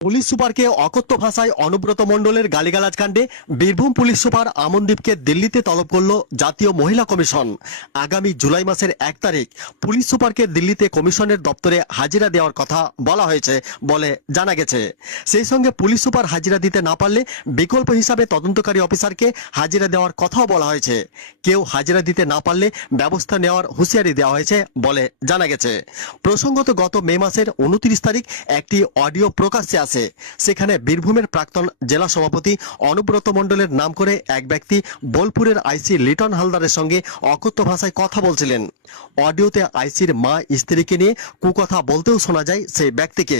Police সুপারকে অকথ্য ভাষায় অনুব্রত মণ্ডলের গালিগালাজ কাণ্ডে বীরভূম পুলিশ সুপার আমনদীপকে দিল্লিতে তলব করল জাতীয় মহিলা কমিশন। আগামী জুলাই মাসের এক তারিখ পুলিশ সুপারকে দিল্লিতে কমিশনের দপ্তরে হাজিরা দেওয়ার কথা বলা হয়েছে বলে জানা গেছে। সেই সঙ্গে পুলিশ সুপার হাজিরা দিতে না পারলে বিকল্প হিসাবে তদন্তকারী অফিসারকে হাজিরা দেওয়ার কথাও বলা হয়েছে। কেউ হাজিরা দিতে না পারলে ব্যবস্থা নেওয়ার হুঁশিয়ারি দেওয়া হয়েছে বলে জানা গেছে। প্রসঙ্গত গত মে মাসের উনত্রিশ তারিখ একটি অডিও প্রকাশ্যে আসে সেখানে বীরভূমের প্রাক্তন জেলা সভাপতি অনুব্রত মণ্ডলের নাম করে এক ব্যক্তি বোলপুরের আইসি লিটন হালদারের সঙ্গে অকথ্য ভাষায় কথা বলছিলেন। অডিওতে আইসির মা, স্ত্রীকে নিয়ে কুকথা বলতেও শোনা যায় সেই ব্যক্তিকে।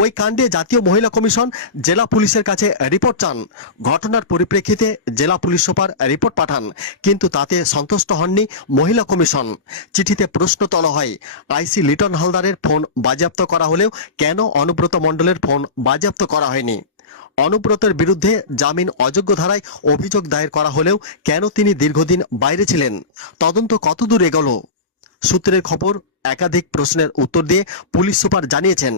ওই কাণ্ডে জাতীয় মহিলা কমিশন জেলা পুলিশের কাছে রিপোর্ট চান। ঘটনার পরিপ্রেক্ষিতে জেলা পুলিশ সুপার রিপোর্ট পাঠান, কিন্তু তাতে সন্তুষ্ট হননি মহিলা কমিশন। চিঠিতে প্রশ্ন তোলা হয়, আইসি লিটন হালদারের ফোন বাজেয়াপ্ত করা হলেও কেন অনুব্রত মণ্ডলের ফোন বাজেয়াপ্ত করা হয়নি। অনুব্রতের বিরুদ্ধে জামিন অযোগ্য ধারায় অভিযোগ দায়ের করা হলেও কেন তিনি দীর্ঘদিন বাইরে ছিলেন? তদন্ত কতদূর এগোলো? সূত্রের খবর, একাধিক প্রশ্নের উত্তর দিয়ে পুলিশ সুপার জানিয়েছেন,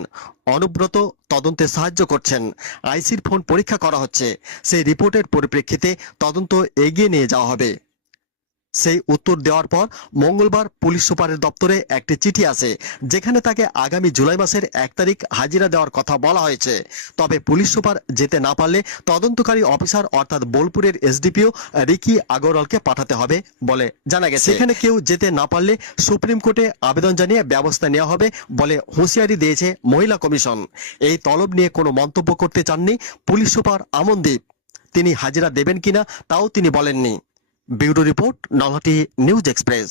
অনুব্রত তদন্তে সাহায্য করছেন। আইসির ফোন পরীক্ষা করা হচ্ছে। সেই রিপোর্টের পরিপ্রেক্ষিতে তদন্ত এগিয়ে নিয়ে যাওয়া হবে। সেই উত্তর দেওয়ার পর মঙ্গলবার পুলিশ সুপারের দপ্তরে একটি চিঠি আসে যেখানে তাকে আগামী জুলাই মাসের এক তারিখ হাজিরা দেওয়ার কথা বলা হয়েছে। তবে পুলিশ সুপার যেতে না পারলে তদন্তকারী অফিসার অর্থাৎ বোলপুরের এসডিপিও রিকি আগরওয়ালকে পাঠাতে হবে বলে জানা গেছে। সেখানে কেউ যেতে না পারলে সুপ্রিম কোর্টে আবেদন জানিয়ে ব্যবস্থা নেওয়া হবে বলে হুঁশিয়ারি দিয়েছে মহিলা কমিশন। এই তলব নিয়ে কোনো মন্তব্য করতে চাননি পুলিশ সুপার আমনদীপ। তিনি হাজিরা দেবেন কিনা তাও তিনি বলেননি। Bureau report Nalhati news express.